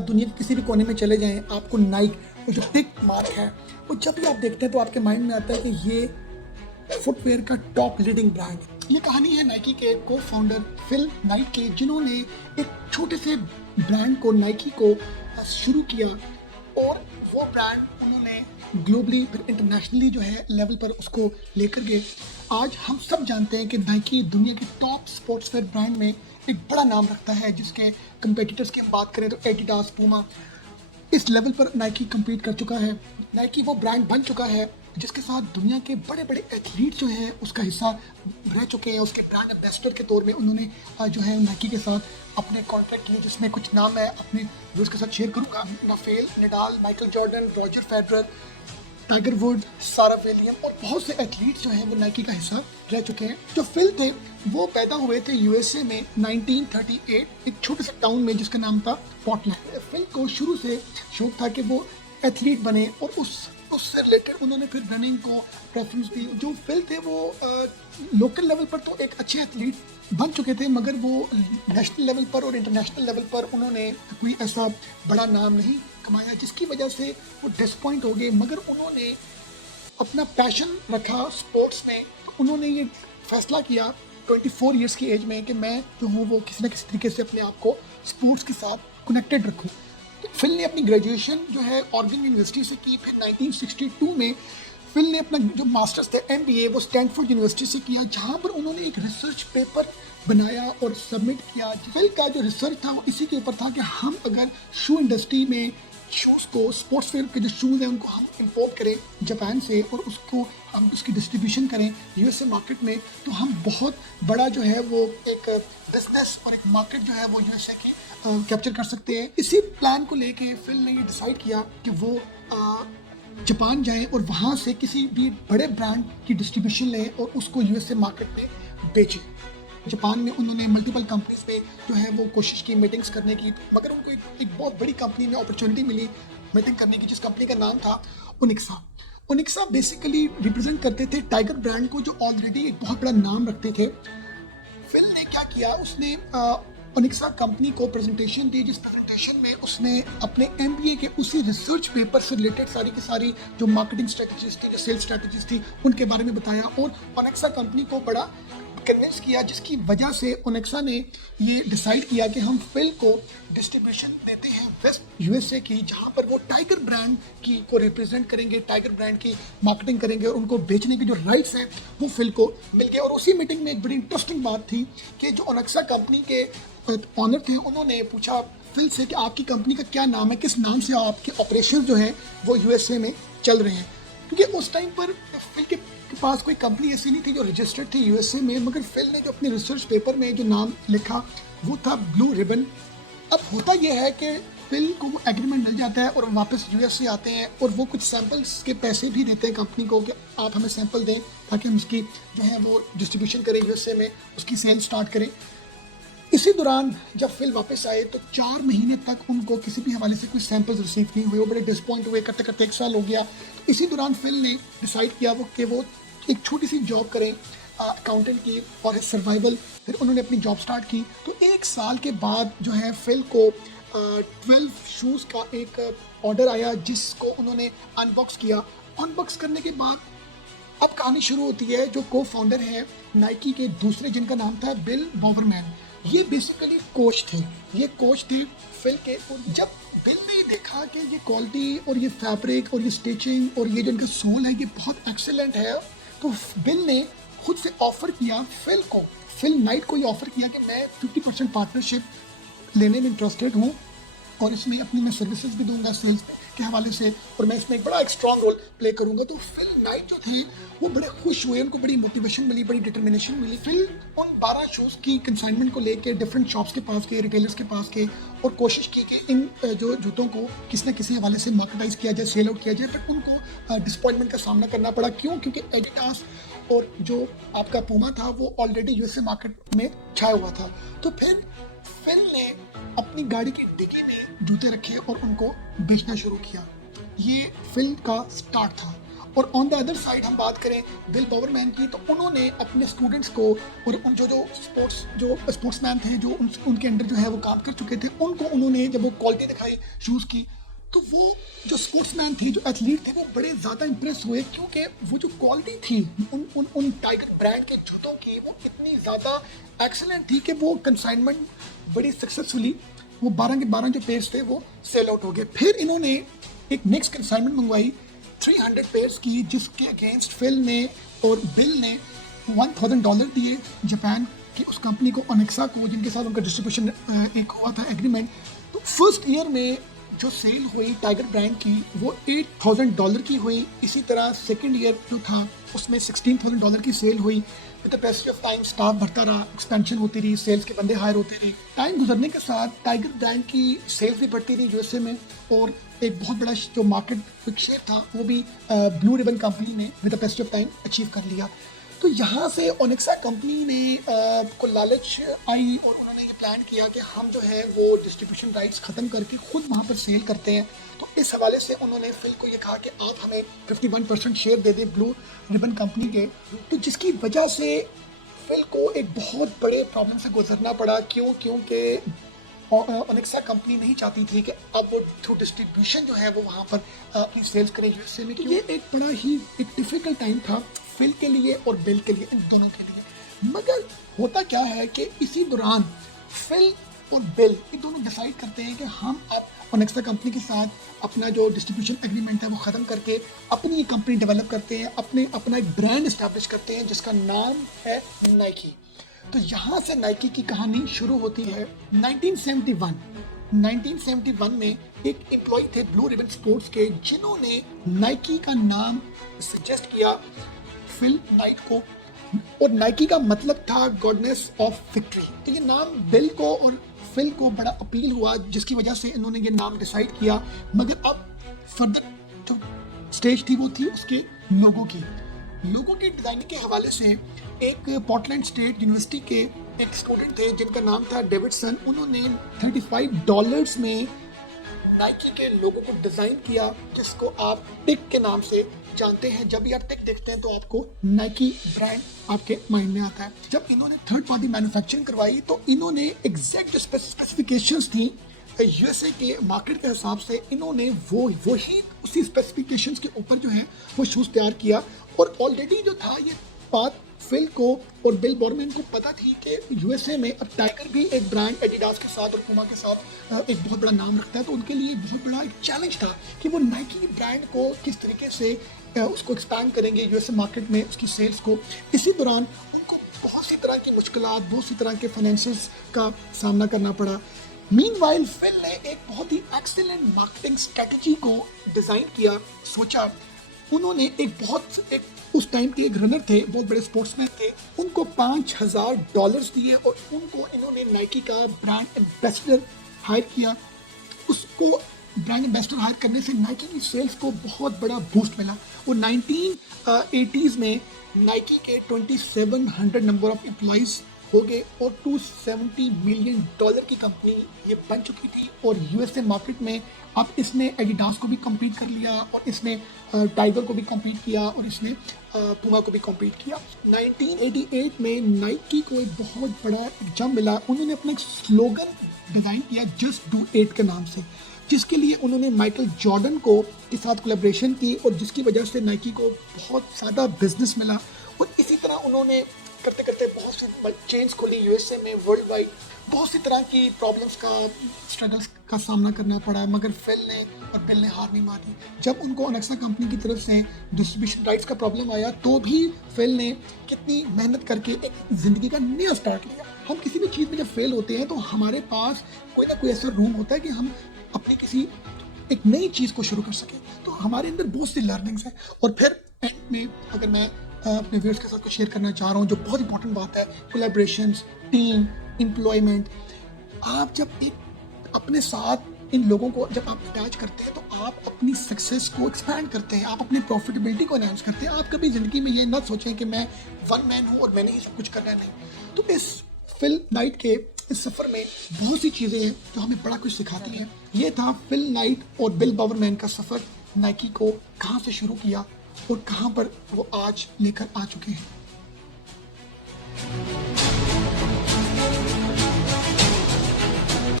आप दुनिया के किसी भी कोने में चले जाएं, आपको नाइक जो टिक मार्क है वो जब भी आप देखते हैं तो आपके माइंड में आता है कि ये फुटवेयर का टॉप लीडिंग ब्रांड है। ये कहानी है नाइकी के को फाउंडर फिल नाइट के, जिन्होंने एक छोटे से ब्रांड को नाइकी को शुरू किया और वो ब्रांड उन्होंने ग्लोबली फिर इंटरनेशनली जो है लेवल पर उसको लेकर गए। आज हम सब जानते हैं कि नाइकी दुनिया के टॉप स्पोर्ट्सवेयर ब्रांड में एक बड़ा नाम रखता है, जिसके कंपेटिटर्स की हम बात करें तो एडिडास, पूमा, इस लेवल पर नाइकी कम्पीट कर चुका है। नाइकी वो ब्रांड बन चुका है जिसके साथ दुनिया के बड़े बड़े एथलीट जो है उसका हिस्सा रह चुके हैं। उसके ब्रांड एम्बेसडर के तौर में उन्होंने जो है नाइकी के साथ अपने कॉन्ट्रैक्ट लिए, जिसमें कुछ नाम मैं अपने व्यूअर्स के साथ शेयर करूंगा। Rafael Nadal, Michael Jordan, Roger Federer, tiger would, सारा विलियम और बहुत से एथलीट्स जो हैं वो नाइकी का हिस्सा रह चुके हैं। जो फिल थे वो पैदा हुए थे यूएसए में 1938 एक छोटे से टाउन में जिसका नाम था पोर्टलैंड। फिल को शुरू से शौक था कि वो एथलीट बने और उससे रिलेटेड उन्होंने फिर रनिंग को प्रेफरेंस दी। जो फिल थे वो लोकल लेवल पर तो एक अच्छे एथलीट बन चुके थे, मगर वो नेशनल लेवल पर और इंटरनेशनल लेवल पर उन्होंने कोई ऐसा बड़ा नाम नहीं कमाया, जिसकी वजह से वो डिसपॉइंट हो गए। मगर उन्होंने अपना पैशन रखा स्पोर्ट्स में। उन्होंने ये फैसला किया 24 इयर्स की एज में कि मैं जो हूँ वो किसी न किसी तरीके से अपने आप को स्पोर्ट्स के साथ कनेक्टेड रखूँ। तो फिल ने अपनी ग्रेजुएशन जो है ऑर्गन यूनिवर्सिटी से की। फिर 1962 में फिल ने अपना जो मास्टर्स थे MBA वो स्टैनफोर्ड यूनिवर्सिटी से किया, जहाँ पर उन्होंने एक रिसर्च पेपर बनाया और सबमिट किया। फिल का जो रिसर्च था वो इसी के ऊपर था कि हम अगर शू इंडस्ट्री में शूज़ को, स्पोर्ट्स वेयर के जो शूज़ हैं उनको हम इंपोर्ट करें जापान से और उसको हम उसकी डिस्ट्रीब्यूशन करें यूएसए मार्केट में, तो हम बहुत बड़ा जो है वो एक बिजनेस और एक मार्केट जो है वो यूएसए की कैप्चर कर सकते हैं। इसी प्लान को लेके फिल ने ये डिसाइड किया कि वो जापान जाएं और वहाँ से किसी भी बड़े ब्रांड की डिस्ट्रीब्यूशन लें और उसको यूएसए मार्केट में बेचें। जापान में उन्होंने मल्टीपल कंपनीज में जो है वो कोशिश की मीटिंग्स करने की, मगर उनको एक बहुत बड़ी कंपनी में अपॉर्चुनिटी मिली मीटिंग करने की, जिस कंपनी का नाम था ओनिक्सा। ओनिक्सा बेसिकली रिप्रेजेंट करते थे टाइगर ब्रांड को, जो ऑलरेडी एक बहुत बड़ा नाम रखते थे। फिल ने क्या किया, उसने ओनिक्सा कंपनी को प्रेजेंटेशन दी, जिस प्रेजेंटेशन में उसने अपने MBA के उसी रिसर्च पेपर से रिलेटेड सारी की सारी जो मार्केटिंग स्ट्रेटजीज थी, जो सेल्स स्ट्रेटजीज थी, उनके बारे में बताया और ओनिक्सा कंपनी को बड़ा कन्विंस किया, जिसकी वजह से ओनिक्सा ने ये डिसाइड किया कि हम फिल को डिस्ट्रीब्यूशन देते हैं वेस्ट यूएसए की, जहाँ पर वो टाइगर ब्रांड की को रिप्रेजेंट करेंगे, टाइगर ब्रांड की मार्केटिंग करेंगे और उनको बेचने के जो राइट्स हैं वो फिल को मिल गए। और उसी मीटिंग में एक बड़ी इंटरेस्टिंग बात थी कि जो ओनिक्सा कंपनी के ऑनर थे उन्होंने पूछा फिल से कि आपकी कंपनी का क्या नाम है, किस नाम से आपके ऑपरेशन जो हैं वो यूएसए में चल रहे हैं, क्योंकि उस टाइम पर फिल के पास कोई कंपनी ऐसी नहीं थी जो रजिस्टर्ड थी यूएसए में। मगर फिल ने जो अपने रिसर्च पेपर में जो नाम लिखा वो था ब्लू रिबन। अब होता यह है कि फिल को वो एग्रीमेंट मिल जाता है और वापस यूएसए आते हैं और वो कुछ सैंपल्स के पैसे भी देते हैं कंपनी को कि आप हमें सैंपल दें ताकि हम उसकी जो है वो डिस्ट्रीब्यूशन करें यूएसए में, उसकी सेल स्टार्ट करें। इसी दौरान जब फिल वापस आए तो 4 महीने तक उनको किसी भी हवाले से कोई सैंपल्स रिसीव नहीं हुए। वो बड़े डिसपॉइंट हुए, करते करते 1 साल हो गया। तो इसी दौरान फिल ने डिसाइड किया कि वो एक छोटी सी जॉब करें अकाउंटेंट की फॉर हिज सर्वाइवल। फिर उन्होंने अपनी जॉब स्टार्ट की। तो 1 साल के बाद जो है फिल को 12 शूज़ का एक ऑर्डर आया, जिसको उन्होंने अनबॉक्स किया। अनबॉक्स करने के बाद अब कहानी शुरू होती है। जो को फाउंडर है नाइकी के दूसरे, जिनका नाम था बिल बोवरमैन, ये बेसिकली कोच थे। ये कोच थे फिल के। और जब बिल ने देखा कि ये क्वालिटी और ये फैब्रिक और ये स्टिचिंग और ये जो इनका सोल है ये बहुत एक्सेलेंट है, तो बिल ने खुद से ऑफर किया फिल नाइट को ये ऑफर किया कि मैं 50% पार्टनरशिप लेने में इंटरेस्टेड हूँ और इसमें अपनी मैं सर्विसेज भी दूंगा सेल्स के हवाले से, और मैं इसमें एक स्ट्रॉन्ग रोल प्ले करूंगा। तो फिल नाइट जो थे वो बड़े खुश हुए, उनको बड़ी मोटिवेशन मिली, बड़ी डिटर्मिनेशन मिली। फिल उन 12 शूज़ की कंसाइनमेंट को लेके डिफरेंट शॉप्स के पास गए, रिटेलर्स के पास गए और कोशिश की कि इन जो जूतों को किसी न किसी हवाले से मार्केटाइज किया जाए, सेल आउट किया जाए। बट उनको डिसपॉइंटमेंट का सामना करना पड़ा। क्यों? क्योंकि एडिडास और जो आपका पूमा था वो ऑलरेडी यूएसए मार्केट में छाया हुआ था। तो फिर फिल ने अपनी गाड़ी की डिक्की में जूते रखे और उनको बेचना शुरू किया। ये फिल का स्टार्ट था और ऑन द अदर साइड हम बात करें बिल बॉवरमैन की, तो उन्होंने अपने स्टूडेंट्स को और उन जो स्पोर्ट्समैन थे जो उनके अंडर जो है वो काम कर चुके थे, उनको उन्होंने जब वो क्वालिटी दिखाई शूज़ की, तो वो जो स्पोर्ट्समैन थे, जो एथलीट थे, वो बड़े ज़्यादा इंप्रेस हुए, क्योंकि वो जो क्वालिटी थी उन टाइगर ब्रांड के जूतों की, वो इतनी ज़्यादा एक्सेलेंट थी कि वो कंसाइनमेंट बड़ी सक्सेसफुली, वो 12 के 12 जो पेयर्स थे वो सेल आउट हो गए। फिर इन्होंने एक नेक्स्ट कंसाइनमेंट मंगवाई 300 पेयर्स की, जिसके अगेंस्ट फिल ने और बिल ने $1000 दिए जापान की उस कंपनी को, ओनेक्सा को, जिनके साथ उनका डिस्ट्रीब्यूशन एक हुआ था एग्रीमेंट। तो फर्स्ट ईयर में जो सेल हुई टाइगर ब्रांड की वो $8000 की हुई। इसी तरह सेकेंड ईयर जो था उसमें $16,000 की सेल हुई। With the passage of time staff बढ़ता रहा, एक्सपेंशन होती रही, सेल्स के बंदे हायर होते रहे। टाइम गुजरने के साथ टाइगर ब्रांड की सेल्स भी बढ़ती रही यूएसए में, और एक बहुत बड़ा जो मार्केट शेयर था वो भी ब्लू रिबन कंपनी ने with the passage of time achieve कर लिया। तो यहाँ से ओनेक्सा कंपनी ने को लालच आई और उन्होंने ये प्लान किया कि हम जो है वो डिस्ट्रीब्यूशन राइट्स ख़त्म करके खुद वहाँ पर सेल करते हैं। तो इस हवाले से उन्होंने फिल को ये कहा कि आप हमें 51% शेयर दे दें ब्लू रिबन कंपनी के। तो जिसकी वजह से फिल को एक बहुत बड़े प्रॉब्लम से गुजरना पड़ा। क्योंकि ओनेक्सा कंपनी नहीं चाहती थी कि अब वो थ्रू डिस्ट्रीब्यूशन जो है वो वहाँ पर अपनी सेल्स करें यूएसए में। तो ये एक बड़ा ही एक डिफ़िकल्ट टाइम था फिल के लिए और बिल के लिए, इन दोनों के लिए। मगर होता क्या है कि इसी दौरान फिल और बिल ये दोनों डिसाइड करते हैं कि हम अब ओनेक्सा कंपनी के साथ अपना जो डिस्ट्रीब्यूशन एग्रीमेंट है वो ख़त्म करके अपनी कंपनी डेवलप करते हैं, अपना एक ब्रांड इस्टेब्लिश करते हैं जिसका नाम है नाइकी। तो यहाँ से नाइकी की कहानी शुरू होती है 1971 में एक एम्प्लॉय थे ब्लू रिबन स्पोर्ट्स के, जिन्होंने नाइकी का नाम सजेस्ट किया फिल नाइट को, और नाइकी का मतलब था गॉडनेस ऑफ विक्ट्री। तो ये नाम बिल को और फिल को बड़ा अपील हुआ, जिसकी वजह से इन्होंने ये नाम डिसाइड किया। मगर अब फर्दर जो स्टेज थी वो थी उसके लोगों की डिज़ाइनिंग के हवाले से। एक पोर्टलैंड स्टेट यूनिवर्सिटी के एक स्टूडेंट थे जिनका नाम था डेविडसन, उन्होंने $35 में नाइकी के लोगों को डिज़ाइन किया, जिसको आप टिक के नाम से जानते हैं। जब भी आप टिक देखते हैं तो आपको नाइकी ब्रांड आपके माइंड में आता है। जब इन्होंने थर्ड पार्टी मैन्युफैक्चरिंग करवाई तो इन्होंने एग्जैक्ट स्पेसिफिकेशंस थी यूएसए के मार्केट के हिसाब से, इन्होंने वही उसी स्पेसिफिकेशंस के ऊपर जो है वो शूज़ तैयार किया। और ऑलरेडी जो था ये बात फिल को और बिल बॉवरमैन को पता थी कि यूएसए में अब टाइगर भी एक ब्रांड एडिडास के साथ और पूमा के साथ एक बहुत बड़ा नाम रखता है। तो उनके लिए बहुत बड़ा एक चैलेंज था कि वो नाइकी ब्रांड को किस तरीके से उसको एक्सपैंड करेंगे यूएसए मार्केट में, उसकी सेल्स को। इसी दौरान उनको बहुत सी तरह की मुश्किलात, बहुत सी तरह के फाइनेंशियल्स का सामना करना पड़ा। मीनवाइल फिल ने एक बहुत ही एक्सीलेंट मार्केटिंग स्ट्रेटजी को डिज़ाइन किया, सोचा। उन्होंने एक उस टाइम के एक रनर थे, बहुत बड़े स्पोर्ट्समैन थे, उनको $5000 दिए और उनको इन्होंने नाइकी का ब्रांड एम्बेसडर हायर किया। उसको ब्रांड एम्बेसडर हायर करने से नाइकी की सेल्स को बहुत बड़ा बूस्ट मिला। और 1980s में नाइकी के 2700 नंबर ऑफ एम्प्लॉइज हो गए और $270 मिलियन की कंपनी ये बन चुकी थी। और यूएसए मार्केट में अब इसने एडिडास को भी कम्पीट कर लिया, और इसने टाइगर को भी कम्पीट किया, और इसने पूमा को भी कम्पीट किया। 1988 में नाइकी को एक बहुत बड़ा जंप मिला। उन्होंने अपना एक स्लोगन डिज़ाइन किया जस्ट डू इट के नाम से, जिसके लिए उन्होंने माइकल जॉर्डन को के साथ कोलैबोरेशन की, और जिसकी वजह से नाइकी को बहुत ज़्यादा बिजनेस मिला। और इसी तरह उन्होंने करते करते बहुत सी चेन्स खोली यूएसए में, वर्ल्ड वाइड। बहुत सी तरह की प्रॉब्लम्स का, स्ट्रगल्स का सामना करना पड़ा, मगर फिल ने और बिल ने हार नहीं मारी। जब उनको ओनेक्सा कंपनी की तरफ से डिस्ट्रीब्यूशन राइट्स का प्रॉब्लम आया तो भी फिल ने कितनी मेहनत करके एक ज़िंदगी का नया स्टार्ट लिया। हम किसी भी चीज़ में जब फेल होते हैं तो हमारे पास कोई ना कोई ऐसा रूम होता है कि हम अपनी किसी एक नई चीज़ को शुरू कर सकें। तो हमारे अंदर बहुत सी लर्निंग्स हैं। और फिर एंड में अगर मैं अपने व्यूअर्स के साथ कुछ शेयर करना चाह रहा हूँ जो बहुत इंपॉर्टेंट बात है, कोलैबोरेशंस, टीम, एम्प्लॉयमेंट। आप जब एक अपने साथ इन लोगों को जब आप अटैच करते हैं तो आप अपनी सक्सेस को एक्सपैंड करते हैं, आप अपनी प्रॉफिटेबिलिटी को एनहांस करते हैं। आप कभी ज़िंदगी में ये ना सोचें कि मैं वन मैन हूँ और मैंने ही सब कुछ करना है, नहीं। तो इस फिल नाइट के इस सफ़र में बहुत सी चीज़ें हैं जो हमें बड़ा कुछ सिखाती हैं। ये था फिल नाइट और बिल बॉवरमैन का सफ़र, नाइकी को कहाँ से शुरू किया और कहां पर वो आज लेकर आ चुके हैं।